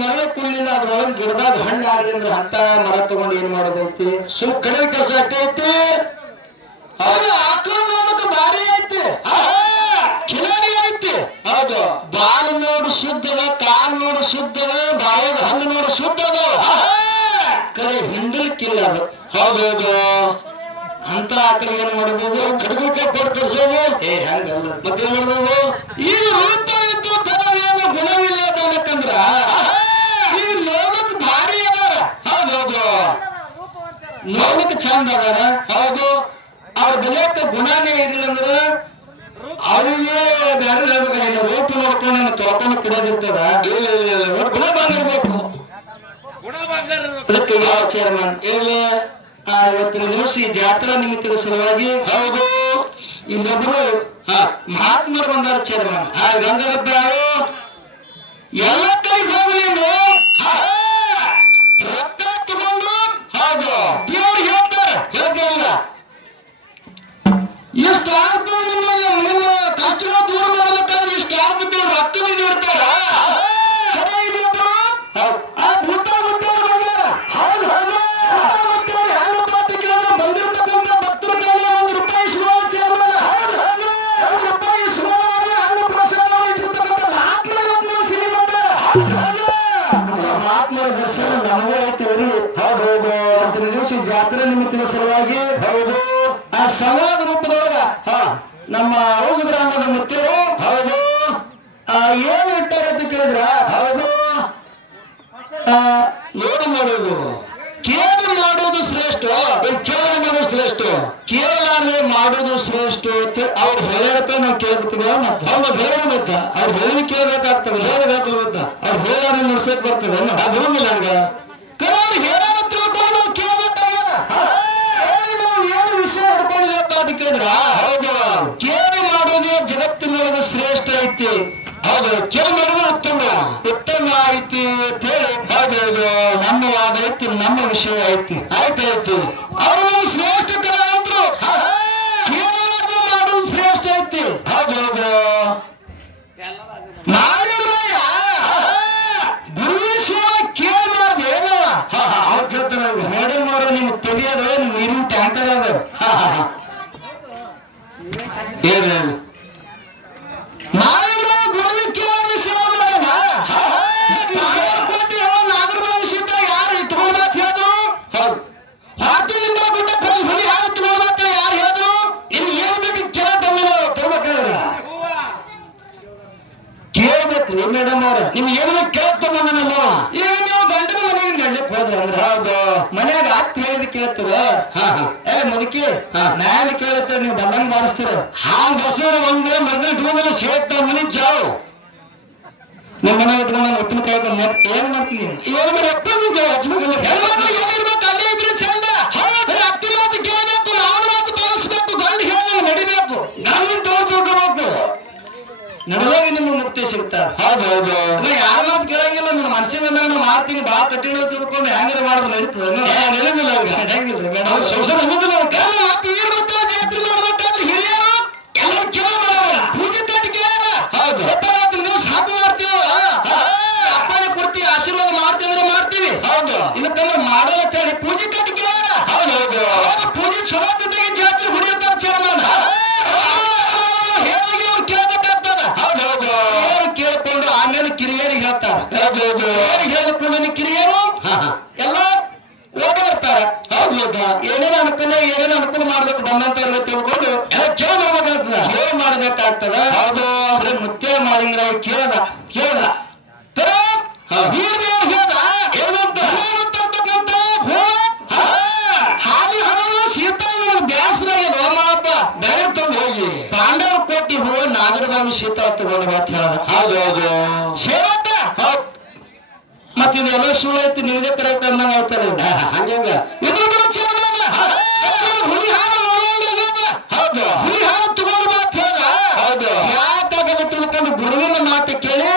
ನೆರಳು ಕುಳ್ಳಿಲ್ಲ ಅದ್ರೊಳಗೆ ಗಿಡದಾಗ ಹಣ್ಣು ಆಗಲಿ ಅಂದ್ರೆ ಹತ್ತ ಮರ ತಗೊಂಡು ಏನ್ ಮಾಡೋದೈತಿ ಸುಮ್ ಕಡೆ ಕೆಲಸ ಐತಿ. ಹೌದು, ಆಕಳ ನೋಡಕ್ ಭಾರಿ ಐತಿ, ಕಿಲಾಡಿ ಐತಿ. ಹೌದು, ಬಾಲ್ ನೋಡು ಶುದ್ಧದ, ಕಾಲ್ ನೋಡು ಶುದ್ಧದ, ಬಾಯಾಗ ಹಲ್ಲು ನೋಡು ಶುದ್ಧ ಅದಾವ, ಕರೆ ಹಿಂಡಲಿಕ್ಕಿಲ್ಲ ಅದು. ಹೌದೌದು, ಅಂತ ಆಕಳಿಗೆ ಏನ್ ಮಾಡಬಹುದು, ಕಡ್ಗುಕ್ಕೆ ಕೊಟ್ಟು ಕಡ್ಸೋದು. ಹಂಗಲ್ಲ, ಮತ್ತೇನ್ ಮಾಡಬಹುದು, ಇದು ರೂಪ ಇದ್ದು ಪದ ಏನು ಗುಣವಿಲ್ಲ ಅನ್ನಕಂದ್ರ ಇದು ನೋಡಕ್ ಭಾರಿ ಅದಾರ. ಹೌದೌದು, ನೋಡಕ್ ಚಂದ ಅದಾರ. ಹೌದು, ಅವ್ರ ಬೆಲೆಯಕ್ಕೆ ಗುಣನೇ ಇರಲಿಲ್ಲ ಅಂದ್ರ ಅವ್ರಿಗೆ ಬೇರೆ ಹೇಳ್ಬೇಕಾಗಿಲ್ಲ. ರೂಪ ನೋಡ್ಕೊಂಡು ತೊಳ್ಕೊಂಡು ಕುಡಿಯೋದಿರ್ತದ, ಗುಣ ಬಂದಿರ್ಬೇಕು. ಅದಕ್ಕೆ ಯಾವ ಚೇರ್ಮನ್ ಹೇಳಿ ಇವತ್ತಿನ ದಿವಸ ಈ ಜಾತ್ರಾ ನಿಮಿತ್ತದ ಸಲುವಾಗಿ ಹೌದು ಇನ್ನೊಬ್ರು ಮಹಾತ್ಮರು ಬಂದಾರ ಚೇರ್ಮನ್. ಗಂಗಾರಪ್ಪ ಯಾರು ಎಲ್ಲ ಕಡೆಗೆ ಹೋಗಿ ನೀವು ರಕ್ತ ತಗೊಂಡು ಹೌದು ದೇವ್ರು ಹೇಳ್ತಾರೆ, ಹೇಳ್ತಿಲ್ಲ ಇಷ್ಟ ಆಗ್ತದೆ ನಿಮ್ಮ ಕಷ್ಟಗಳ ದೂರ ಮಾಡಬೇಕಾದ್ರೆ ಇಷ್ಟ ಆಗ್ತದೆ ರಕ್ತದ ಇದು ಇಡ್ತಾರ. ಮಹಾತ್ಮರ ದರ್ಶನ ನಮಗೂ ಐತಿವ್ರಿ. ಹೌದೌದು, ಅಂತಿನ ದಿವಸ ಜಾತ್ರೆ ನಿಮಿತ್ತದ ಸಲುವಾಗಿ ಹೌದು ಆ ಸಂವಾದ ರೂಪದೊಳಗ ನಮ್ಮ ಔಜ ಗ್ರಾಮದ ಮುತ್ತೇರು ಹೌದು ಏನ್ ಇಟ್ಟಾರ ಅಂತ ಕೇಳಿದ್ರ ಹೌದು ನೋಡಿ ಮಾಡೋದು ಕೇಳಿ ಮಾಡುವುದು ಶ್ರೇಷ್ಠ, ಕೇಳಿ ಮಾಡೋದು ಶ್ರೇಷ್ಠ, ಕೇಳಲಾರದೆ ಮಾಡುವುದು ಶ್ರೇಷ್ಠ ಅಂತ ಅವ್ರು ಹೇಳ್ಯಾರತ್ತ ನಾವು ಕೇಳ್ತೀವಿ. ಮತ್ತೆ ಅವ್ರು ಹೇಳೋದ ಅವ್ರು ಹೇಳಿದ ಕೇಳ್ಬೇಕಾಗ್ತದೆ, ಹೇಳಬೇಕಾಗ್ತದ ಅವ್ರು ಹೇಳಾರ ನಡ್ಸಕ್ ಬರ್ತದೆ ಬರೋದಿಲ್ಲ. ಹಂಗ ಕೆಲವ್ರು ಹೇಳಾರ ತಿಳ್ಕೊಂಡು ಕೇಳಬೇಕಾಗ್ಯದ. ನಾವು ಏನು ವಿಷಯ ಹಿಡ್ಕೊಂಡಿದಪ್ಪ ಅಂತ ಕೇಳಿದ್ರ ಹೌದು ಕೇಳಿ ಮಾಡೋದೇ ಜಗತ್ತಿನೊಳಗೆ ಶ್ರೇಷ್ಠ ಐತಿ. ಹೌದು, ಕೇಳಿ ಮಾಡೋದು ಉತ್ತಮ ಉತ್ತಮ ಐತಿ ಅಂತ ಹೇಳಿ ಹೌದು ನಮ್ಮ ವಾದ ಐತಿ, ನಮ್ಮ ವಿಷಯ ಐತಿ. ಆಯ್ತಾಯ್ತು, ಅವರು ನಮ್ಗೆ ಶ್ರೇಷ್ಠ ಕಲ ಅಂದ್ರು, ಕೇಳಲಾರ್ದು ಮಾಡೋದು ಶ್ರೇಷ್ಠ ಐತಿ. ಹೌದೌದು, ಮಾಡಿದ್ರಯ್ಯ ಗುರುವಿನ ಸೇವೆ ಕೇಳಿ ಮಾಡಿದೆ ಏನವ ಅವ್ರು ಕೇಳ್ತಾರ ನೋಡಿ ಮಾರೋ ನಿಮ್ಗೆ ತಿಳಿಯೋದು ನೀರಿನ ಟ್ಯಾಂಕರ್ ಅದು ಏನು ಮಾಡಿದ್ರ ಗುರುವಿನ ಕೇಳಿ ಸೇವೆ ಮಾಡೋಣ. ಕೋಟಿ ನಾಗರಭಾವಿಸಿದ್ದ ಯಾರು ತಗೊಂಡ್ ಮಾತು ಹೇಳಿದ್ರು, ಭಾರತೀಯ ನಿಮ್ಮ ಗುಡ್ಡ ಹುಲಿ ಹಾಲು ತಗೊಂಡ್ ಮಾತ್ರ ಯಾರು ಹೇಳಿದ್ರು, ಇನ್ನು ಏನ್ ಬೇಕು ಕೇಳೋದಿಲ್ಲ ತಗೋಬೇಕಲ್ಲ ಕೇಳ್ಬೇಕ್ರಿ ಮೇಡಮ್ ಅವ್ರ. ನಿಮ್ಗೆ ಏನು ಬೇಕು ಕೇಳ್ಕೊಂಬಂದನಲ್ಲ. ಈಗ ನೀವು ಗಂಡನ ಮನೆಗೆ ನಡ್ಲಿಕ್ಕೆ ಹೋದ್ರ ಅಂದ್ರೆ ಹೌದು ಮನ್ಯಾಗ ಅತ್ತ ಹೇಳಿದ ಕೇಳ್ತೀರ, ಮುದುಕಿ ನ್ಯಾಯ ಕೇಳ್ತೀರ, ನೀವು ಬಲ್ಲಂಗ್ ಬಾರಿಸ್ತೀರ. ಹಾಂಗ್ ಬಸವ ಒಂದ್ರೆ ಮದ್ವೆ ಇಟ್ಕೊಂಡ್ರೆ ಸೇರ್ತ ಮನೆ ಜಾವ್ ನಿಮ್ಮ ಮನೆ ಇಟ್ಕೊಂಡ ಉಪ್ಪಿನಕಾಯಿ ಬಂದ ಏನ್ ಮಾಡ್ತೀನಿ ಏನ್ ಮಾಡಿ ಹಚ್ಬೇಕಲ್ಲ. ಏನಿರ್ಬೇಕು ಅಲ್ಲೇ ಇದ್ರೆ ಚಂದ. ಅತ್ತಿ ಮಾತು ಕೇಳಬೇಕು, ಮಾವನ ಮಾತು ಪಾಲಿಸ್ಬೇಕು, ಗಂಡು ಹೇಳಿ ನಡಿಬೇಕು, ನನ್ನ ತೋರ್ಬೇಕು, ನಡೆದಾಗ ನಿಮ್ಮ ಮುಕ್ತಿ ಸಿಗ್ತಾರೆ. ಹೌದೌದು, ಇಲ್ಲ ಯಾರ ಮಾತು ಕೇಳಂಗಿಲ್ಲ. ನನ್ನ ಮನಸ್ಸಿನ ಬಂದಾಗ ನಾ ಮಾಡ್ತೀನಿ ಬಹಳ ಕಠಿಣ ತಿಳ್ಕೊಂಡು ಹೆಂಗಾರ ಮಾಡೋದು ನಡೀತದೆ. ನೆನಪಿಲ್ಲ ಹೆಂಗಿಲ್ಲ ಮೇಡಮ್ ಸಂಸಾರ ಮಾತು ಏನ್ ಗೊತ್ತಿಲ್ಲ. ಜಾತ್ರೆ ಮಾಡ್ಬೇಕಾದ್ರೆ ಹಿರಿಯರು ಎಲ್ಲರೂ ಕೇಳ ಪೂಜೆ ಕಟ್ಟಿ ಕೇಳ ಹೌದು ದಿವಸ ಹಬ್ಬ ಮಾಡ್ತೀವ ಅಪ್ಪಣೆ ಕೊಡ್ತೀವಿ, ಆಶೀರ್ವಾದ ಮಾಡ್ತೀವಿ ಅಂದ್ರೆ ಮಾಡ್ತೀವಿ. ಹೌದು, ಇಲ್ಲಕ್ಕಂದ್ರೆ ಮಾಡೋಲ್ಲ ಅಂತ ಹೇಳಿ ಪೂಜೆ ಕಟ್ಟಿ ಕೇಳ. ಹೌದೌದು, ಪೂಜೆ ಚಲೋ ಬಿದ್ದಾಗ ಜಾತ್ರೆ ಹುಡಿರ್ತಾರ ಚೇರ್ಮನ್ ಕೇಳಿಕೊಂಡು ಆಮೇಲೆ ಕಿರಿಯರಿಗೆ ಹೇಳ್ತಾರ. ಹೇಳಿಕೊಂಡು ಕಿರಿಯರು ಎಲ್ಲ ಓಡಾಡ್ತಾರ. ಹೌದು, ಏನೇನು ಅನುಕೂಲ ಮಾಡ್ಬೇಕು ಬಂದಂತವ್ರಿಗೆ ತಿಳ್ಕೊಂಡು ಕೇಳಿ ಮಾಡ್ಬೇಕಾಗ್ತದ. ಹೌದು, ಅಂದ್ರೆ ಮುತ್ತೇ ಮಾಲಿಂಗರಾವ್ ಕೇಳ್ದ ಏನಂತ ಹಾಲಿ ಹಣ ಸೀತಾ ಬ್ಯಾಸರಾಗ್ಯದ ಮಾಡಪ್ಪ ಬೇರೆ ತಂದು ಹೋಗಿ ಪಾಂಡವ ಕೋಟಿ ಹೂವ ನಾಗರಭಾವಿ ಸೀತಾ ತಗೊಂಡು ಮಾತು ಹೇಳದ. ಹೌದೌದು, ಸೇವಕ ಮತ್ತಿದೆಲ್ಲ ಸುಳ್ಳು ಐತಿ, ನಿಮ್ದೇ ಕರೆಕ್ಟ್ ಅಂದಂಗ ಹೇಳ್ತಾರೆ. ಹಂಗ ಇದ್ರ ಹುಲಿ ಹಾಲು ಹೌದು ಹುಲಿ ಹಾಲು ತಗೊಂಡು ಮಾತು ಹೇಳ್ದ. ಹೌದು, ಯಾಕಾಗಲ್ಲ ತಿಳ್ಕೊಂಡು ಗುರುವಿನ ಮಾತು ಕೇಳಿ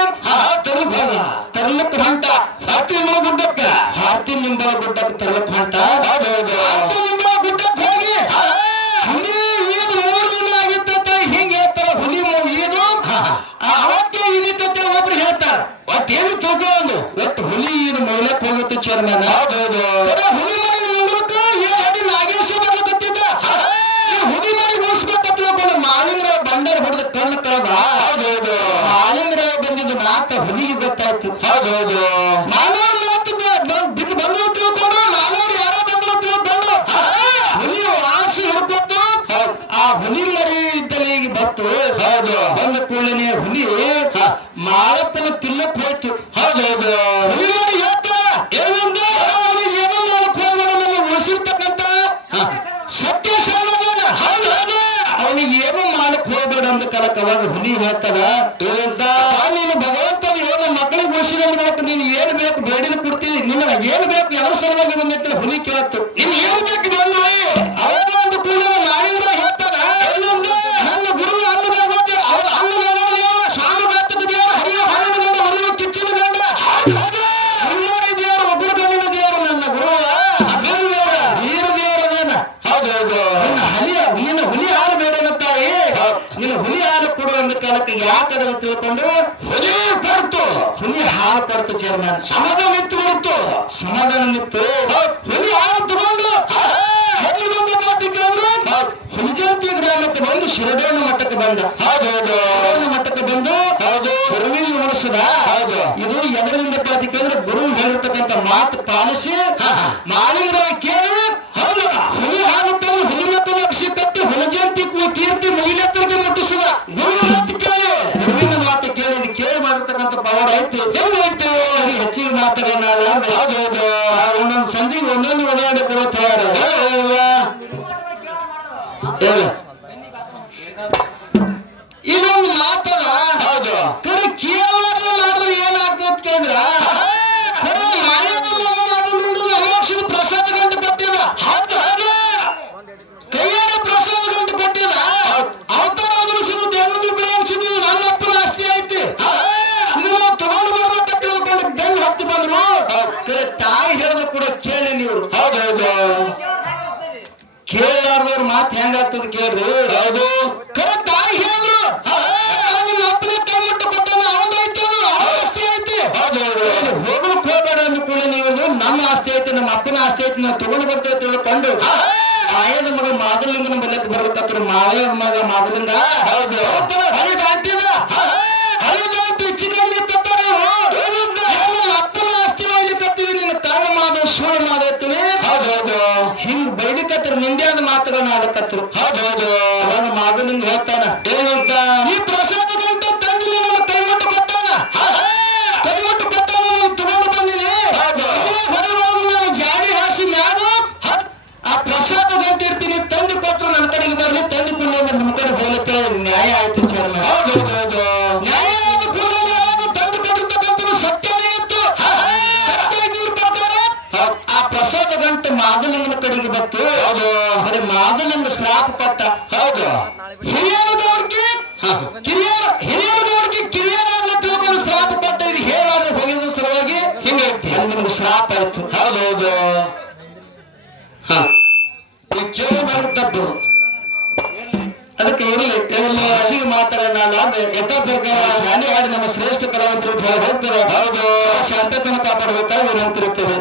ತರ್ಲಕ್ ಹೊಂಟ ಹಾರ್ತಿ ನಿಂಬಳ ಗುಡ್ಡಕ್ಕೆ ತರ್ಲಕ್ ಹೊಂಟ. ಹೌದೌದು, ಹಾರ್ತಿ ನಿಂಬಳ ಗುಡ್ಡಕ್ಕೆ ಹೋಗಿ ಹುಲಿ ಈದ್ 3 ದಿನ ಆಗಿತ್ತ ಹಿಂಗ ಹೇಳ್ತಾರ. ಹುಲಿ ಈದು ಅವತ್ತೇ ಇದಿತ್ತ ಒಬ್ರು ಹೇಳ್ತಾರ. ಒಟ್ಟೇನು ತಗೊಂಡು ಒಟ್ಟು ಹುಲಿ ಇದು ಮೊಯ್ಲಕ್ ಹೋಗಿತ್ತು ಚೇರ್ಮನ್. ಹೌದೌದು ಹುಲಿ ಮನೆ ನೋಡ್ಲಿಕ್ಕ ಹೇಳಿ ನಾಗೇಶ ಬರ್ಲಕತ್ತಿದ್ದ. ಹುಲಿ ಮನೆ ಉಳಿಸ್ಬೇಕಂತ ಮಾಲಿಂಗ್ರ ಬಂಡಾರ ಹೊಡೆದ ಕಣ್ಣು ಕಳೆದ. ಹೌದೌದು ಮಾಲಿಂಗ್ರ ಬಂದಿದ್ದು ನಾಟ ಹುಲಿಗೆ ಗೊತ್ತಾಯ್ತು. ಹೌದೌದು ಮಾನವ್ರ ಮಾತು ಬಿದ್ದು ಬಂದ್ರು ತಿಳ್ಕೊಂಡು ಮಾನವ್ರು ಯಾರೋ ಬಂದ್ರು ತಿಳ್ಕೊಂಡು ಹುಲಿ ವಾಸಿ ಹಿಡ್ಕೊತ್ತು. ಆ ಹುಲಿ ಮರಿ ಇದ್ದಲ್ಲಿ ಬತ್ತು. ಹೌದು ಬಂದ ಕೂಡಲೇ ಹುಲಿ ಮಾಳಪ್ಪನ ತಿನ್ನಕ್ ಹೋಯ್ತು. ಹೌದೌದು ಹುಲಿ ಮರಿ ಹೇಳ್ತಾರ ಏನಂದ್ರೆ ಅವನಿಗೆ ಏನೋ ಮಾಡಕ್ ಹೋಗ್ಬೇಡ, ನಮ್ಮ ಉಳಿಸಿರ್ತಕ್ಕಂತ ಸತ್ಯ ಸಮಾಧಾನ. ಹೌದು ಅವನಿಗೆ ಏನು ಮಾಡಕ್ ಹೋಗ್ಬೇಡ ಅಂತ ಕಲಕ ಅವಾಗ ಹುಲಿ ಹೇಳ್ತಾರ ಏನಂತ, ನೀನು ಭಗವಂತನ ಏನು ಮಕ್ಕಳಿಗೆ ಉಳಿಸಿದ ನೀನು ಏನು ಬೇಕು ಬೇಡಿದ ಕೊಡ್ತೀವಿ, ನಿನ್ನ ಏನು ಬೇಕು ಯಾರ ಸಲುವಾಗಿ ಬಂದಿರ್ತಾರೆ ಹುಲಿ ಕೇಳತ್ತು. ನೀನು ಏನು ಬೇಕು ಬಂದು ಅವಾಗ ಒಂದು ಕೂಡ ನಾಳಿಂದ್ರ ಹೇಳ್ತಾರ ನನ್ನ ಗುರು ಅನ್ನದ ಅವ್ರ ಅನ್ನದ ಸ್ವಾಮಿ ಭಕ್ತದ ದೇವರ ಹರಿಯ ಹಣದ ಗಂಡ ಹರಿಯ ಕಿಚ್ಚಿನ ಗಂಡ ಹುಲ್ಲಾರಿ ದೇವರು ಒಬ್ಬರು ಗಂಡಿನ ದೇವರು ನನ್ನ ಗುರುವ ವೀರ ದೇವರದೇನ. ಹೌದೌದು ನಿನ್ನ ಹುಲಿ ಹಾಲು ಬೇಡನ ತಾಯಿ, ನಿನ್ನ ಹುಲಿ ಹಾಲು ಕೊಡು ಅಂದ ಕಾಲಕ್ಕೆ ಯಾಕದ ತಿಳ್ಕೊಂಡು ಹುಲಿ ಕೊಡ್ತು, ಹುಲಿ ಹಾಲು ಕೊಡ್ತು ಚೇರ್ಮನ್. ಸಮಾಧಾನ ನಿಂತು ಕೊಡ್ತು, ಸಮಾಧಾನ ನಿಂತು ಹುಲಿ ಹಾಲು ತಗೊಂಡು ಎಲ್ಲಿ ಬಂದ ಮಾತು ಕೇಳಿದ್ರು ಹುಲಿಜಂತಿ ಗ್ರಾಮಕ್ಕೆ ಬಂದು ಶಿರಡೋಣ ಮಠಕ್ಕೆ ಬಂದ. ಹೌದೌದು ಮಠಕ್ಕೆ ಬಂದು ಹೌದು ಗುರುವಿಗೆ ಉಳಿಸದ. ಹೌದು ಇದು ಎದರಿಂದ ಪಾತಿ ಕೇಳಿದ್ರೆ ಗುರು ಹೇಳಿರ್ತಕ್ಕಂಥ ಮಾತು ಪಾಲಿಸಿ ಮಾಳಿಂಗ್ರ ಕೇಳಿ ಹೌದು ಹುಲಿ ಹಾಲು ತಂದು ಹುಲಿ ಮಕ್ಕಳ ಅಕ್ಷಿ ಕಟ್ಟಿ ಹುಲಿಜಂತಿ ಕೀರ್ತಿ ಮಹಿಳೆತ್ತರಿಗೆ ಮುಟ್ಟಿಸದ. ಗುರು ಮಾತು ಕೇಳಿ ಗುರುವಿನ ಮಾತು ಕೇಳಿ ಕೇಳಿ ಮಾಡಿರ್ತಕ್ಕಂಥ ಪವಾಡ ಐತಿ. ಹೆಂಗಾಯ್ತು ಹೆಚ್ಚಿಗೆ ಮಾತಾಡೋಣ. ಹೌದೌದು ಒಂದೊಂದು ಸಂಧಿ ಒಂದೊಂದು ಉದಾಹರಣೆ ಕೊಡೋ ತಯಾರ. ಇನ್ನೊಂದು ಮಾತದ ಹೌದು ಕರೆ ಕೇಳಲಾರ್ದೆ ಮಾಡಿದ್ರೆ ಏನಾಗ್ತದೆ ಕೇಳಿದ್ರ ಮಾಯದ ಮಾಡೋದ್ರಿಂದ ಅಮೋಕ್ಷದ ಪ್ರಸಾದ ಗಂಟು ಕೊಟ್ಟಿದ. ಹೌದು ಕೈಯಾರ ಪ್ರಸಾದ ಗಂಟು ಕೊಟ್ಟಿದ. ಅವತಾರ ಅದುರಿಸಿದ ದೇವದ್ರ ಬೆಳೆ ಅನ್ಸಿದ್ದು ನಮ್ಮ ಅಪ್ಪನ ಆಸ್ತಿ ಐತಿ, ಇದು ನಾವು ತಗೊಂಡು ಬರ್ಬೇಕ ತಿಳ್ಕೊಂಡು ಬೆನ್ನು ಹತ್ತಿ ಬಂದ್ರು. ಕರೆ ತಾಯಿ ಹೇಳಿದ್ರು ಕೂಡ ಕೇಳಿ ನೀವು. ಹೌದೌದು ಕೇಳಲಾರ್ದವ್ರ ಮಾತು ಹೆಂಗಾಗ್ತದ ಕೇಳ್ರಿ. ಹೌದು ಕರೆ ತಾಯಿ ಹೇಳಿದ್ರು ನಿಮ್ಮ ಅಪ್ಪನ ಕೈ ಮುಟ್ಟ ಕೊಟ್ಟಾನ ಅವನೈತಿ ಆಸ್ತಿ ಐತಿ. ಹೋಗ್ಲಿಕ್ ಹೋಗ್ಬೇಡ ಅಂದ್ಕೊಳ್ಳಿ ನೀವು, ನಮ್ಮ ಆಸ್ತಿ ಐತಿ ನಮ್ಮ ಅಪ್ಪನ ಆಸ್ತಿ ಐತಿ ನಾವು ತಗೊಂಡು ಬರ್ತೇವೆ ತಿಳ್ಕೊಂಡು ಮಾಯದ ಮಗ ಮಾದಲಿಂಗನ ಬಲ್ಲಕ್ಕೆ ಬರ್ಬೇಕತ್ರ ಮಾಯ ಮಗ ಮಾದಲಿಂಗ. ಹೌದು ಹಳಿ ದಾಟಿದ ಹಳಿ ದಾಟಿ ಚಿಗಣ್ಣಿ ತತ್ತಾರೆ ನಮ್ಮ ಅಪ್ಪನ ಆಸ್ತಿ ಬೈಲಿಕತ್ತಿದ್ ನಿನ್ನ ಕಾಳ ಮಾದವ ಸುಳ್ಳು ಮಾದವತ್ತೀನಿ. ಹೌದೌದು ಹಿಂಗ್ ಬೈಲಿಕತ್ರ ನಿಂದ್ಯಾದ ಮಾತುಗಳನ್ನ ಆಡಕತ್ರು. ಹೌದೌದು ಅವಾಗ ಮಾದಲಿಂಗ ಹೇಳ್ತಾನ ಏನಂತ, ಈ ಪ್ರಸಾದ ಗಂಟ ತಂದು ನನ್ನ ಕೈ ಮುಟ್ಟು ಕೊಟ್ಟಾನ, ಕೈ ಮುಟ್ಟು ಕೊಟ್ಟಾನ ನಾನು ತಗೊಂಡು ಬಂದಿನಿ. ಹೊಡೆಯುವಾಗ ನಾನು ಜಾಡಿ ಹಾಸಿ ಮ್ಯಾಗ ಆ ಪ್ರಸಾದ ಗಂಟೆ ಇರ್ತೀನಿ, ತಂದು ಕೊಟ್ಟರು ನನ್ನ ಕಡೆಗೆ ಬರ್ಲಿ, ತಂದು ಕೊಂಡು ನಿಮ್ಮ ಕಡೆ ಹೋಗುತ್ತೆ ನ್ಯಾಯ ಆಯ್ತು ಚರ್ಮ. ಹೌದೌದು ನ್ಯಾಯ ಆದ ಕೂಡಲೇ ತಂದು ಕೊಟ್ಟಿರ್ತಕ್ಕಂಥದ್ದು ಸತ್ಯನೇ ಇತ್ತು. ಸತ್ಯ ಇದ್ರ ಪ್ರಕಾರ ಆ ಪ್ರಸಾದ ಗಂಟೆ ಮಾದಲಿಂಗನ ಕಡೆಗೆ ಬತ್ತು. ಹೌದು ಬರೀ ಮಾದಲಿಂಗ ಶ್ರಾಪ ಕೊಟ್ಟ. ಹೌದು ಹಿರಿಯರದವ್ರಿಗೆ ಕಿರಿಯರಾಗ್ಲಿ ತಿಳ್ಕೊಂಡು ಶ್ರಾಪ ಕೊಟ್ಟ. ಇದು ಹೇಳಾದ್ರೆ ಹೋಗಿದ್ರ ಸಲುವಾಗಿ ಹಿಂಗೈತಿ ಅಲ್ಲಿ ನಿಮ್ಗೆ ಶ್ರಾಪ ಆಯ್ತು. ಹೌದೌದು ಕೇಳಿ ಬರುತ್ತದ್ದು ಅದಕ್ಕೆ ಇರಲಿ ಹೆಚ್ಚಿಗೆ ಮಾತಾಡೋಣ. ಧ್ಯಾನ ಹಾಡಿ ನಮ್ಮ ಶ್ರೇಷ್ಠ ಕಲಾವಂತರು ಹೋಗ್ತಾರೆ. ಹೌದು ಶಾಂತತನ ಕಾಪಾಡಬೇಕಾಗಿ ವಿನಂತಿರುತ್ತದೆ.